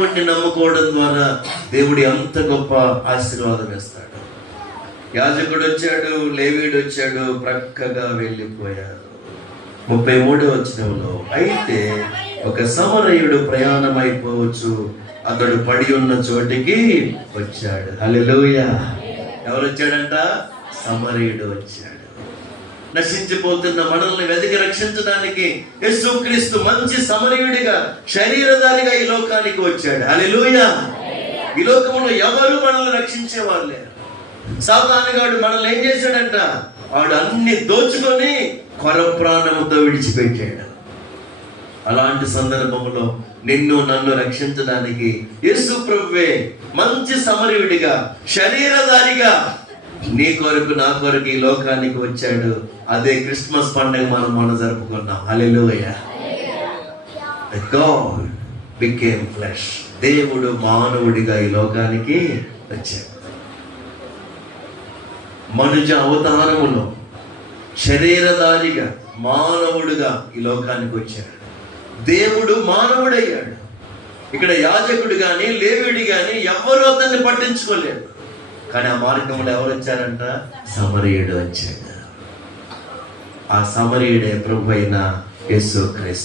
దేవుడిని నమ్ముకోవడం ద్వారా దేవుడి అంత గొప్ప ఆశీర్వాదం ఇస్తాడు. యాజకుడు వచ్చాడు, లేవీయుడు వచ్చాడు, ప్రక్కగా వెళ్ళిపోయారు. 33వ వచనంలో, అయితే ఒక సమరయుడు ప్రయాణం అయిపోవచ్చు, అతడు పడి ఉన్న చోటికి వచ్చాడు. హల్లెలూయా. ఎవరు వచ్చాడంట? సమరయుడు వచ్చాడు. నశించిపోతున్న మనల్ని వెతికి రక్షించడానికి యేసుక్రీస్తు మంచి సమరయుడిగా, శరీరధారిగా ఈ లోకానికి వచ్చాడు. హల్లెలూయా. ఈ లోకంలో ఎవరు మనల్ని రక్షించే వాళ్ళే. సాతానుగాడు మనల్ని ఏం చేశాడంట? వాడు అన్ని దోచుకొని కొర ప్రాణముతో విడిచిపెట్టాడు. అలాంటి సందర్భంలో నిన్ను నన్ను రక్షించడానికి యేసు ప్రభువే మంచి సమరయుడిగా, శరీరధారిగా నీ కొరకు నా కొరకు ఈ లోకానికి వచ్చాడు. అదే క్రిస్మస్ పండుగ మనం జరుపుకున్నాం. హల్లెలూయా. God became flesh. దేవుడు మానవుడిగా ఈ లోకానికి వచ్చాడు. మనుజ అవతారములో శరీరధారిగా మానవుడుగా ఈ లోకానికి వచ్చాడు. దేవుడు మానవుడయ్యాడు. ఇక్కడ యాజకుడు గాని, లేవీయుడు గాని ఎవ్వరూ అతన్ని పట్టించుకోలేదు. కానీ ఆ మార్గంలో ఎవరు వచ్చారంట? సమరయుడు వచ్చాడు. ఆ సమరయుడే ప్రభు అయిన యేసుక్రీస్తు.